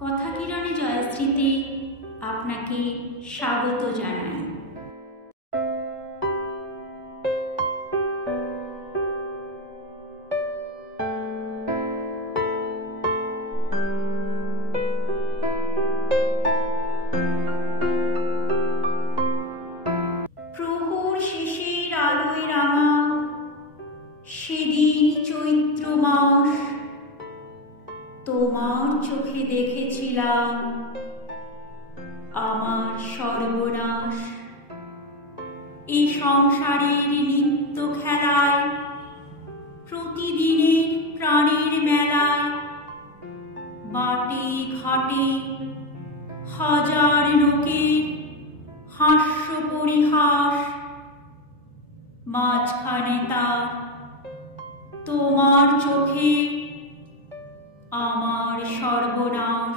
কথা কিরণে জয়শ্রীতে আপনাকে স্বাগত জানাই। প্রহর শেষের আলোয় রাঙা সেদিন চৈত্র মাস, তোমার চোখে দেখেছিলাম আমার সর্বনাশ। এই সংসারের নিত্য খেলায়, প্রতিদিনের প্রাণের মেলায়, বাটে ঘাটে হাজার লোকের হাস্য পরিহাস, মাঝখানে তার তোমার চোখে আমার সর্বনাশ।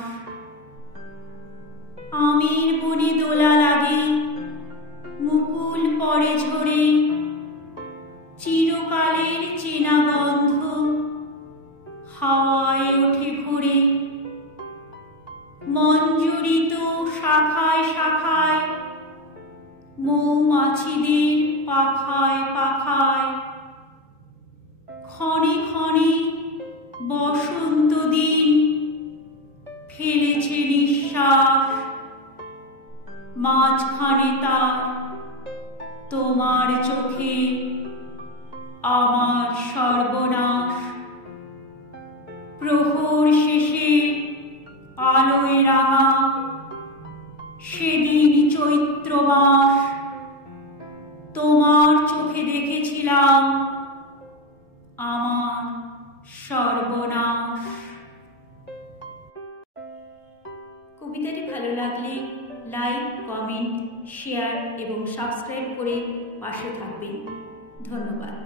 আমের বনে দোলা লাগে, মুকুল পড়ে ঝরে, চিরকালের চেনা গন্ধ হাওয়ায় ওঠে ভরে। মঞ্জরিত শাখায় শাখায়, মৌমাছিদের পাখায় পাখায়, ক্ষণে ক্ষণে বসন্ত দিন ফেলেছে নিঃশ্বাস। মাঝখানে তার তোমার চোখে আমার সর্বনাশ। প্রহর শেষে আলোয় রাঙা সেদিন চৈত্র মাস, তোমার চোখে দেখেছিলাম আমার সর্বনাশ। কবিতাটি ভালো লাগলে লাইক, কমেন্ট, শেয়ার এবং সাবস্ক্রাইব করে পাশে থাকবেন। ধন্যবাদ।